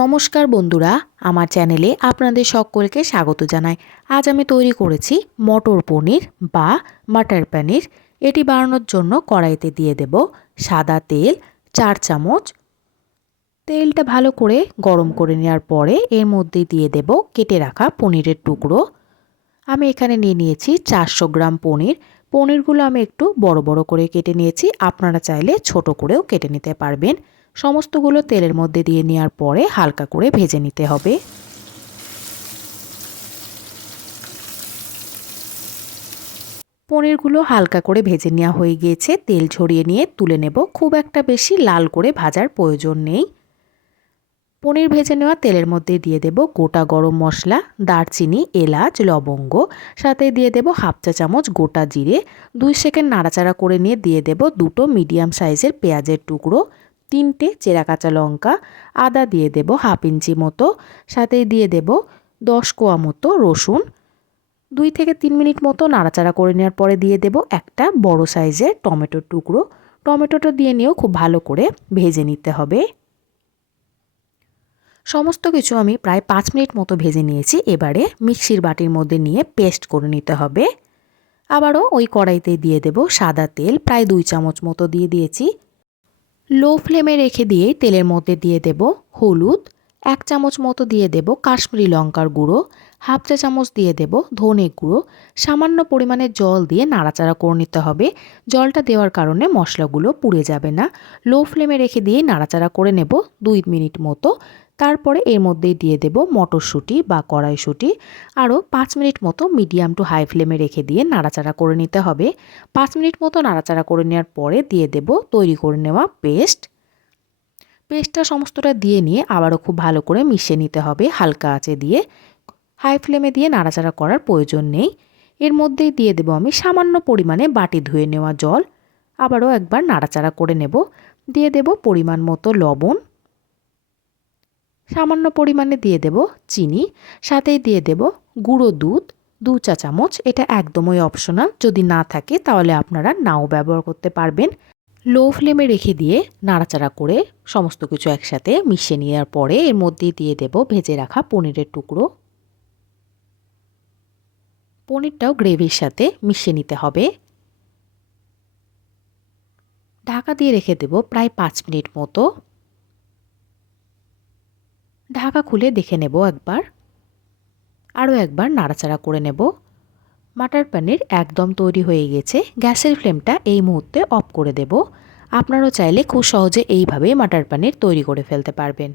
নমস্কার বন্ধুরা, আমার চ্যানেলে আপনাদের সকলকে স্বাগত জানাই। আজ আমি তৈরি করেছি মটর পনির বা মাটার পনির। এটি বানানোর জন্য কড়াইতে দিয়ে দেব সাদা তেল 4 চামচ। তেলটা ভালো করে গরম করে নেওয়ার পরে এর মধ্যে দিয়ে দেব কেটে রাখা পনিরের টুকরো। আমি এখানে নিয়ে নিয়েছি 400 গ্রাম পনির। পনিরগুলো আমি একটু বড় বড় করে কেটে নিয়েছি, আপনারা চাইলে ছোট করেও কেটে নিতে পারবেন। সমস্তগুলো তেলের মধ্যে দিয়ে নেওয়ার পরে হালকা করে ভেজে নিতে হবে। পনিরগুলো হালকা করে ভেজে নেওয়া হয়ে গিয়েছে, তেল ঝরিয়ে নিয়ে তুলে নেব। খুব একটা বেশি লাল করে ভাজার প্রয়োজন নেই। পনির ভেজে নেওয়া তেলের মধ্যে দিয়ে দেব গোটা গরম মশলা, দারচিনি, এলাচ, লবঙ্গ, সাথে দিয়ে দেব হাফ চা চামচ গোটা জিরে। 2 সেকেন্ড নাড়াচাড়া করে নিয়ে দিয়ে দেব দুটো মিডিয়াম সাইজের পেঁয়াজের টুকরো, 3টে চেরা কাঁচা লঙ্কা, আদা দিয়ে দেব হাফ ইঞ্চি মতো, সাথে দিয়ে দেব 10 কোয়া মতো রসুন। 2 থেকে 3 মিনিট মতো নাড়াচাড়া করে নেওয়ার পরে দিয়ে দেব একটা বড় সাইজের টমেটোর টুকরো। টমেটোটা দিয়ে নিয়েও খুব ভালো করে ভেজে নিতে হবে। সমস্ত কিছু আমি প্রায় 5 মিনিট মতো ভেজে নিয়েছি। এবারে মিক্সির বাটির মধ্যে নিয়ে পেস্ট করে নিতে হবে। আবারও ওই কড়াইতে দিয়ে দেব সাদা তেল, প্রায় 2 চামচ মতো দিয়ে দিয়েছি। লো ফ্লেমে রেখে দিয়ে তেলের মধ্যে দিয়ে দেব হলুদ, 1 চামচ মতো দিয়ে দেব কাশ্মীরি লঙ্কার গুঁড়ো, হাফ চা চামচ দিয়ে দেব ধনে গুঁড়ো। সামান্য পরিমাণে জল দিয়ে নাড়াচাড়া করে নিতে হবে। জলটা দেওয়ার কারণে মশলাগুলো পুড়ে যাবে না। লো ফ্লেমে রেখে দিয়ে নাড়াচাড়া করে নেব 2 মিনিট মতো। তারপরে এর মধ্যেই দিয়ে দেব মটরশুঁটি বা কড়াইশুঁটি। আরও 5 মিনিট মতো মিডিয়াম টু হাই ফ্লেমে রেখে দিয়ে নাড়াচাড়া করে নিতে হবে। 5 মিনিট মতো নাড়াচাড়া করে নেওয়ার পরে দিয়ে দেব তৈরি করে নেওয়া পেস্টটা সমস্তটা দিয়ে নিয়ে আবারও খুব ভালো করে মিশিয়ে নিতে হবে হালকা আঁচে দিয়ে। হাই ফ্লেমে দিয়ে নাড়াচাড়া করার প্রয়োজন নেই। এর মধ্যেই দিয়ে দেব আমি সামান্য পরিমাণে বাটি ধুয়ে নেওয়া জল। আবারও একবার নাড়াচাড়া করে নেব। দিয়ে দেব পরিমাণ মতো লবণ, সামান্য পরিমাণে দিয়ে দেব চিনি, সাথেই দিয়ে দেব গুঁড়ো দুধ 2 চা চামচ। এটা একদমই অপশনাল, যদি না থাকে তাহলে আপনারা নাও ব্যবহার করতে পারবেন। লো ফ্লেমে রেখে দিয়ে নাড়াচাড়া করে সমস্ত কিছু একসাথে মিশিয়ে নেওয়ার পরে এর মধ্যে দিয়ে দেব ভেজে রাখা পনিরের টুকরো। পনিরটাও গ্রেভির সাথে মিশিয়ে নিতে হবে। ঢাকা দিয়ে রেখে দেব প্রায় 5 মিনিট মতো। ঢাকা খুলে দেখে নেব একবার, আরও একবার নাড়াচাড়া করে নেব। মাটার পনির একদম তৈরি হয়ে গেছে। গ্যাসের ফ্লেমটা এই মুহূর্তে অফ করে দেব। আপনারাও চাইলে খুব সহজে এইভাবে মাটার পনির তৈরি করে ফেলতে পারবেন।